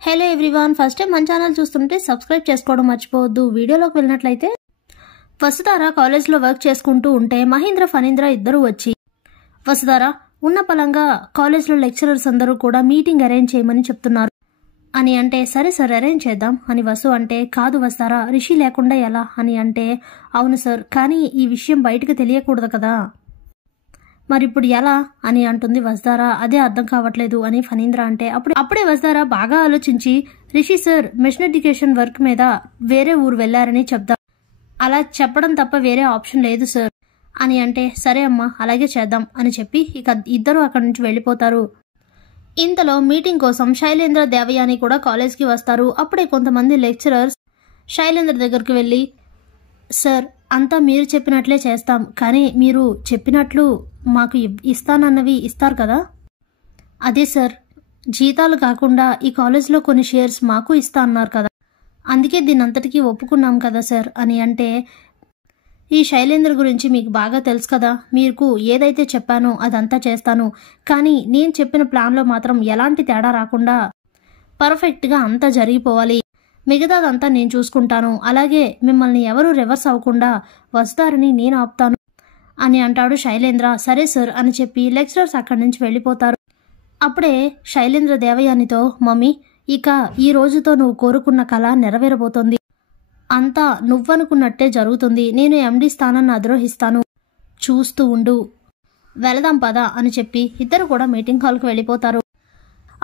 Hello everyone, first time మన channel చూస్తుంటే subscribe చేసుకోవడం మర్చిపోవద్దు. వీడియోలోకి వెళ్ళినట్లయితే వసుధార కాలేజ్లో వర్క్ చేసుకుంటూ ఉంటే మహేంద్ర ఫణీంద్ర ఇద్దరు వచ్చి వసుధార ఉన్న పలంగా కాలేజ్లో లెక్చరర్స్ అందరూ కూడా మీటింగ్ అరేంజ్ చేయమని చెప్తున్నారు అని అంటే, సరే సార్ అరేంజ్ చేద్దాం అని వసు అంటే, కాదు వసుధార రిషి లేకుండా ఎలా అని అంటే, అవును సార్ కానీ ఈ విషయం బయటకు తెలియకూడదు కదా, మరి ఇప్పుడు ఎలా అని అంటుంది వసుధార. అదే అర్థం కావట్లేదు అని ఫణీంద్ర అంటే, అప్పుడే వసుధార బాగా ఆలోచించి, Rishi sir machine education work మీద వేరే ఊరు వెళ్లారని చెప్దాం, అలా చెప్పడం తప్ప వేరే ఆప్షన్ లేదు సార్ అని అంటే, సరే అమ్మా అలాగే చేద్దాం అని చెప్పి ఇక ఇద్దరు అక్కడి నుంచి వెళ్ళిపోతారు. ఇంతలో మీటింగ్ కోసం శైలేంద్ర దేవయాని కూడా కాలేజ్కి వస్తారు. అప్పుడే కొంతమంది లెక్చరర్స్ శైలేంద్ర దగ్గరికి వెళ్ళి, సార్ అంతా మీరు చెప్పినట్లే చేస్తాం, కానీ మీరు చెప్పినట్లు మాకు ఇస్తానన్నవి ఇస్తారు కదా. అదే సార్, జీతాలు కాకుండా ఈ కాలేజ్లో కొన్ని షేర్స్ మాకు ఇస్తా అన్నారు కదా, అందుకే దీని అంతటికీ ఒప్పుకున్నాం కదా సార్ అని అంటే, ఈ శైలేంద్ర గురించి మీకు బాగా తెలుసు కదా, మీకు ఏదైతే చెప్పానో అదంతా చేస్తాను, కానీ నేను చెప్పిన ప్లాన్లో మాత్రం ఎలాంటి తేడా రాకుండా పర్ఫెక్ట్గా అంతా జరిగిపోవాలి, మిగతాదంతా నేను చూసుకుంటాను, అలాగే మిమ్మల్ని ఎవరూ రివర్స్ అవ్వకుండా వసుధారని నేను ఆపుతాను అని అంటాడు శైలేంద్ర. సరే సార్ అని చెప్పి లెక్చరర్స్ అక్కడి నుంచి వెళ్ళిపోతారు. అప్పుడే శైలేంద్ర దేవయానితో, మమ్మీ ఇక ఈ రోజుతో నువ్వు కోరుకున్న కళ నెరవేరబోతోంది, అంతా నువ్వనుకున్నట్టే జరుగుతుంది, నేను ఎండి స్థానాన్ని అధిరోహిస్తాను, చూస్తూ ఉండు, వెళదాం పదా అని చెప్పి ఇద్దరు కూడా మీటింగ్ హాల్కి వెళ్ళిపోతారు.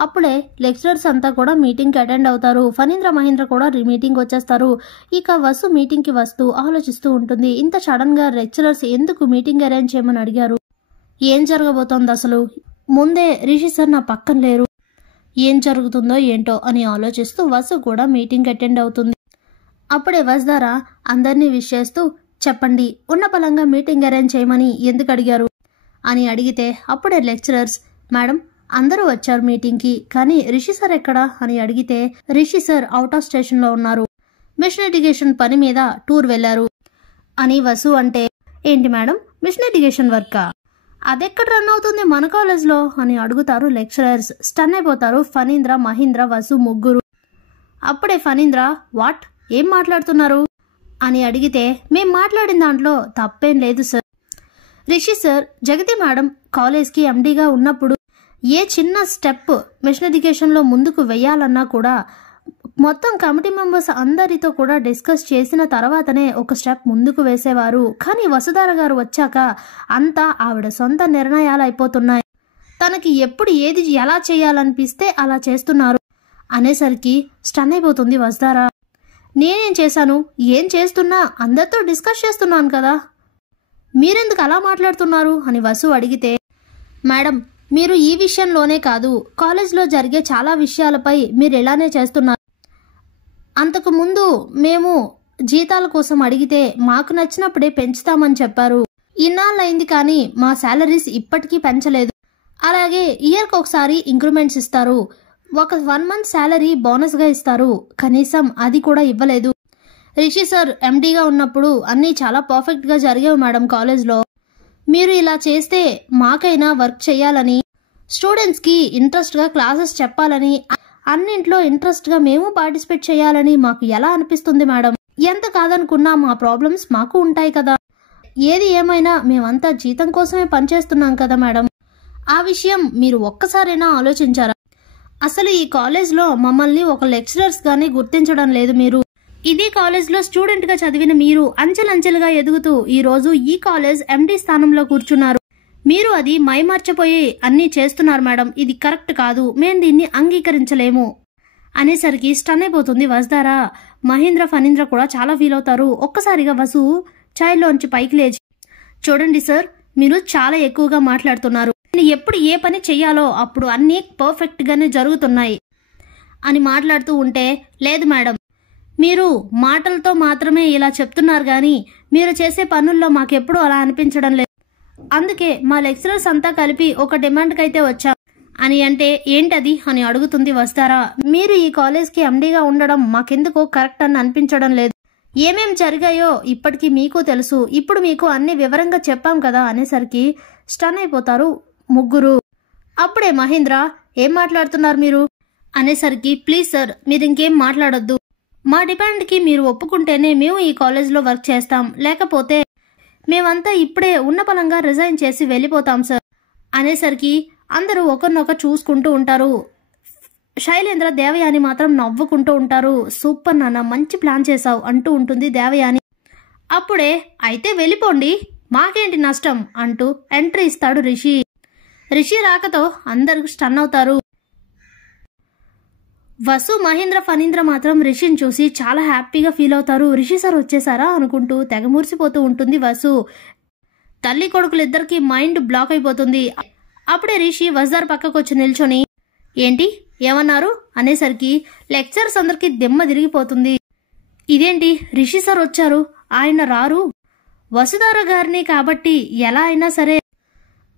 అప్పుడే లెక్చరర్స్ అంతా కూడా మీటింగ్కి అటెండ్ అవుతారు. ఫణీంద్ర మహేంద్ర కూడా మీటింగ్ వచ్చేస్తారు. ఇక వసు మీటింగ్కి వస్తూ ఆలోచిస్తూ ఉంటుంది. ఇంత సడన్గా లెక్చరర్స్ ఎందుకు మీటింగ్ అరేంజ్ చేయమని అడిగారు, ఏం జరగబోతోంది అసలు, ముందే రిషి సార్ నా పక్కన లేరు, ఏం జరుగుతుందో ఏంటో అని ఆలోచిస్తూ వసు కూడా మీటింగ్ అటెండ్ అవుతుంది. అప్పుడే వసుధార అందరినీ విష్ చేస్తూ, చెప్పండి ఉన్న పలంగా మీటింగ్ అరేంజ్ చేయమని ఎందుకు అడిగారు అని అడిగితే, అప్పుడే లెక్చరర్స్, మేడం అందరూ వచ్చారు మీటింగ్కి, కానీ రిషి సార్ ఎక్కడా అని అడిగితే, రిషి సార్ అవుట్ ఆఫ్ స్టేషన్లో ఉన్నారు, మిషన్ ఎడ్యుకేషన్ పని మీద టూర్ వెళ్లారు అని వసు అంటే, ఏంటి మేడం మిషన్ ఎడ్యుకేషన్ వర్కా, అదెక్కడ రన్ అవుతుంది మన కాలేజ్లో అని అడుగుతారు లెక్చరర్స్. స్టన్ అయిపోతారు ఫణీంద్ర మహేంద్ర వసు ముగ్గురు. అప్పుడే ఫణీంద్ర, వాట్ ఏం మాట్లాడుతున్నారు అని అడిగితే, మేం మాట్లాడిన దాంట్లో తప్పేం లేదు సార్, రిషి సార్ జగతి మేడం కాలేజ్కి ఎండీగా ఉన్నప్పుడు ఏ చిన్న స్టెప్ మిషన్ ఎడ్యుకేషన్లో ముందుకు వెయ్యాలన్నా కూడా మొత్తం కమిటీ మెంబర్స్ అందరితో కూడా డిస్కస్ చేసిన తర్వాతనే ఒక స్టెప్ ముందుకు వేసేవారు, కానీ వసుధార గారు వచ్చాక అంతా ఆవిడ సొంత నిర్ణయాలు అయిపోతున్నాయి, తనకి ఎప్పుడు ఏది ఎలా చేయాలనిపిస్తే అలా చేస్తున్నారు అనేసరికి స్టన్ అయిపోతుంది వసుధార. నేనేం చేశాను, ఏం చేస్తున్నా అందరితో డిస్కస్ చేస్తున్నాను కదా, మీరెందుకు అలా మాట్లాడుతున్నారు అని వసు అడిగితే, మేడం మీరు ఈ విషయంలోనే కాదు కాలేజ్లో జరిగే చాలా విషయాలపై మీరు ఇలానే చేస్తున్నారు, అంతకు ముందు మేము జీతాల కోసం అడిగితే మాకు నచ్చినప్పుడే పెంచుతామని చెప్పారు, ఇన్నాళ్ళైంది కానీ మా శాలరీస్ ఇప్పటికీ పెంచలేదు, అలాగే ఇయర్కి ఒకసారి ఇంక్రిమెంట్స్ ఇస్తారు, ఒక 1 month శాలరీ బోనస్గా ఇస్తారు, కనీసం అది కూడా ఇవ్వలేదు, రిషి సార్ ఎండీగా ఉన్నప్పుడు అన్నీ చాలా పర్ఫెక్ట్గా జరిగేవి మేడం కాలేజ్లో, మీరు ఇలా చేస్తే మాకైనా వర్క్ చేయాలని, స్టూడెంట్స్కి ఇంట్రెస్ట్గా క్లాసెస్ చెప్పాలని, అన్నింట్లో ఇంట్రెస్ట్గా మేము పార్టిసిపేట్ చేయాలని మాకు ఎలా అనిపిస్తుంది మేడం, ఎంత కాదనుకున్నా మా ప్రాబ్లమ్స్ మాకు ఉంటాయి కదా, ఏది ఏమైనా మేమంతా జీతం కోసమే పనిచేస్తున్నాం కదా మేడం, ఆ విషయం మీరు ఒక్కసారైనా ఆలోచించారా, అసలు ఈ కాలేజ్లో మమ్మల్ని ఒక లెక్చరర్స్గానే గుర్తించడం లేదు, మీరు ఇదే కాలేజ్లో స్టూడెంట్గా చదివిన మీరు అంచెలంచెలుగా ఎదుగుతూ ఈరోజు ఈ కాలేజ్ ఎండీ స్థానంలో కూర్చున్నారు, మీరు అది మైమర్చిపోయి అన్నీ చేస్తున్నారు మేడం, ఇది కరెక్ట్ కాదు, మేము దీన్ని అంగీకరించలేము అనేసరికి స్టన్ అయిపోతుంది వసుధార. మహేంద్ర ఫణీంద్ర కూడా చాలా ఫీల్ అవుతారు. ఒక్కసారిగా వసు ఛాయ్లోంచి పైకి లేచి, చూడండి సార్ మీరు చాలా ఎక్కువగా మాట్లాడుతున్నారు, నేను ఎప్పుడు ఏ పని చెయ్యాలో అప్పుడు అన్నీ పర్ఫెక్ట్గానే జరుగుతున్నాయి అని మాట్లాడుతూ ఉంటే, లేదు మేడం మీరు మాటలతో మాత్రమే ఇలా చెప్తున్నారు కానీ మీరు చేసే పనుల్లో మాకెప్పుడు అలా అనిపించడం లేదు, అందుకే మా లెక్చరర్స్ అంతా కలిపి ఒక డిమాండ్కి అయితే వచ్చాం అని అంటే, ఏంటది అని అడుగుతుంది వసుధార. మీరు ఈ కాలేజ్కి ఎండీగా ఉండడం మాకెందుకో కరెక్ట్ అని అనిపించడం లేదు, ఏమేం జరిగాయో ఇప్పటికీ మీకు తెలుసు, ఇప్పుడు మీకు అన్ని వివరంగా చెప్పాం కదా అనేసరికి స్టన్ అయిపోతారు ముగ్గురు. అప్పుడే మహేంద్ర, ఏం మాట్లాడుతున్నారు మీరు అనేసరికి ప్లీజ్ సార్ మీరు ఇంకేం మాట్లాడొద్దు, మా డిమాండ్కి మీరు ఒప్పుకుంటేనే మేము ఈ కాలేజ్లో వర్క్ చేస్తాం, లేకపోతే మేమంతా ఇప్పుడే ఉన్న పలంగా రిజైన్ చేసి వెళ్ళిపోతాం సార్ అనేసరికి అందరూ ఒకరినొకరు చూసుకుంటూ ఉంటారు. శైలేంద్ర దేవయాని మాత్రం నవ్వుకుంటూ ఉంటారు. సూపర్ నాన్న, మంచి ప్లాన్ చేశావు అంటూ ఉంటుంది దేవయాని. అప్పుడే అయితే వెళ్ళిపోండి, మాకేంటి నష్టం అంటూ ఎంట్రీ ఇస్తాడు రిషి. రిషి రాకతో అందరూ స్టన్ అవుతారు. వసు, మహేంద్ర, ఫణీంద్ర మాత్రం రిషిని చూసి చాలా హ్యాపీగా ఫీల్ అవుతారు. రిషి సార్ వచ్చేసారా అనుకుంటూ తెగ మురిసిపోతూ ఉంటుంది వసు. తల్లి కొడుకులిద్దరికి మైండ్ బ్లాక్ అయిపోతుంది. అప్పుడే రిషి వసుదార్ పక్కకు వచ్చి నిల్చొని ఏంటి ఏమన్నారు అనేసరికి లెక్చర్స్ అందరికి దిమ్మ తిరిగిపోతుంది. ఇదేంటి రిషి సార్ వచ్చారు, ఆయన రారు, వసుధార గారిని కాబట్టి ఎలా అయినా సరే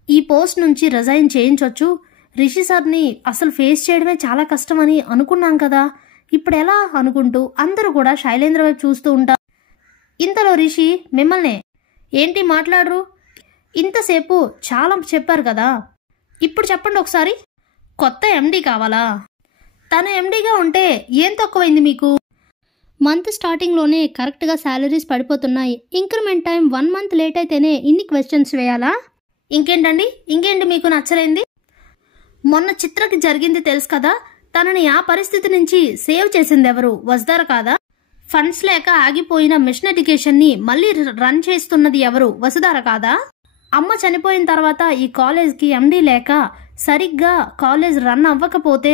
ఈ పోస్ట్ నుంచి రిజైన్ చేయించొచ్చు, రిషి సార్ని అసలు ఫేస్ చేయడమే చాలా కష్టమని అనుకున్నాం కదా, ఇప్పుడు ఎలా అనుకుంటూ అందరూ కూడా శైలేంద్ర వైపు చూస్తూ ఉంటారు. ఇంతలో రిషి మిమ్మల్నే ఏంటి మాట్లాడరు, ఇంతసేపు చాలా చెప్పారు కదా, ఇప్పుడు చెప్పండి ఒకసారి, కొత్త ఎండీ కావాలా, తను ఎండీగా ఉంటే ఏం తక్కువైంది మీకు, మంత్ స్టార్టింగ్లోనే కరెక్ట్గా శాలరీస్ పడిపోతున్నాయి, ఇంక్రిమెంట్ టైం 1 మంత్ లేట్ అయితేనే ఇన్ని క్వశ్చన్స్ వేయాలా, ఇంకేంటండి ఇంకేంటి మీకు నచ్చలేంది, మొన్న చిత్రకి జరిగింది తెలుసు కదా, తనని ఆ పరిస్థితి నుంచి సేవ్ చేసింది ఎవరు, వసుధార కాదా, ఫండ్స్ లేక ఆగిపోయిన మిషన్ ఎడ్యుకేషన్ని మళ్ళీ రన్ చేస్తున్నది ఎవరు, వసుధార కాదా, అమ్మ చనిపోయిన తర్వాత ఈ కాలేజ్కి ఎండీ లేక సరిగ్గా కాలేజ్ రన్ అవ్వకపోతే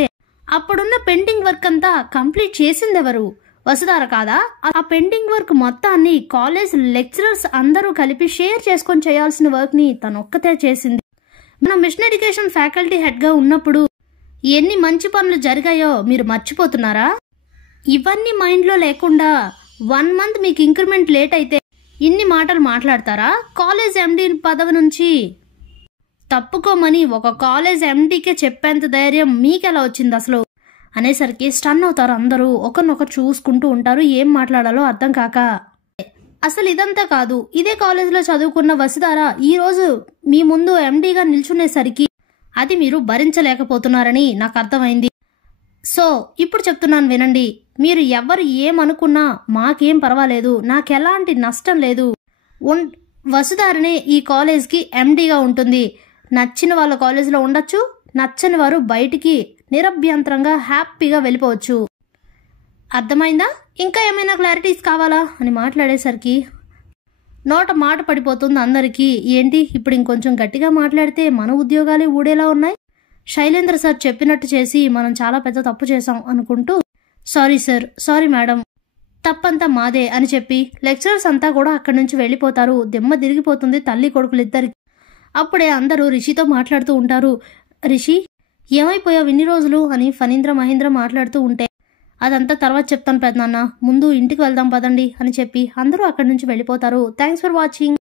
అప్పుడున్న పెండింగ్ వర్క్ అంతా కంప్లీట్ చేసింది ఎవరు, వసుధార కాదా, ఆ పెండింగ్ వర్క్ మొత్తాన్ని కాలేజ్ లెక్చరర్స్ అందరూ కలిపి షేర్ చేసుకొని చేయాల్సిన వర్క్ ని తనొక్కతే చేసింది. మన మిషన్ ఎడ్యుకేషన్ ఫ్యాకల్టీ హెడ్ గా ఉన్నప్పుడు ఎన్ని మంచి పనులు జరిగాయో మీరు మర్చిపోతున్నారా, ఇవన్నీ మైండ్ లో లేకుండా 1 మంత్ మీకు ఇంక్రిమెంట్ లేట్ అయితే ఇన్ని మాటలు మాట్లాడతారా, కాలేజ్ ఎండీ పదవి నుంచి తప్పుకోమని ఒక కాలేజ్ ఎండీకే చెప్పేంత ధైర్యం మీకెలా వచ్చింది అసలు అనేసరికి స్టన్ అవుతారు అందరూ. ఒకరినొకరు చూసుకుంటూ ఉంటారు, ఏం మాట్లాడాలో అర్థం కాక. అసలు ఇదంతా కాదు, ఇదే కాలేజ్లో చదువుకున్న వసుధార ఈ రోజు మీ ముందు ఎండీగా నిల్చునేసరికి అది మీరు భరించలేకపోతున్నారని నాకు అర్థమైంది. సో ఇప్పుడు చెప్తున్నాను వినండి, మీరు ఎవరు ఏమనుకున్నా మాకేం పర్వాలేదు, నాకెలాంటి నష్టం లేదు, వసుధారనే ఈ కాలేజ్కి ఎండీగా ఉంటుంది, నచ్చిన వాళ్ళ కాలేజ్లో ఉండొచ్చు, నచ్చని వారు బయటికి నిరభ్యంతరంగా హ్యాపీగా వెళ్ళిపోవచ్చు, అర్థమైందా, ఇంకా ఏమైనా క్లారిటీస్ కావాలా అని మాట్లాడేసరికి నోట మాట పడిపోతుంది అందరికీ. ఏంటి ఇప్పుడు ఇంకొంచెం గట్టిగా మాట్లాడితే మన ఉద్యోగాలే ఊడేలా ఉన్నాయి, శైలేంద్ర సార్ చెప్పినట్టు చేసి మనం చాలా పెద్ద తప్పు చేశాం అనుకుంటూ సారీ సార్, సారీ మేడం, తప్పంతా మాదే అని చెప్పి లెక్చరర్స్ అంతా కూడా అక్కడి నుంచి వెళ్ళిపోతారు. దిమ్మ తిరిగిపోతుంది తల్లి కొడుకులిద్దరికి. అప్పుడే అందరూ రిషితో మాట్లాడుతూ ఉంటారు. రిషి ఏమైపోయావు ఇన్ని రోజులు అని ఫణీంద్ర మహేంద్ర మాట్లాడుతూ ఉంటే అదంతా తర్వాత చెప్తాను పెద్దనాన్న, ముందు ఇంటికి వెళ్దాం పదండి అని చెప్పి అందరూ అక్కడి నుంచి వెళ్ళిపోతారు. Thanks for watching.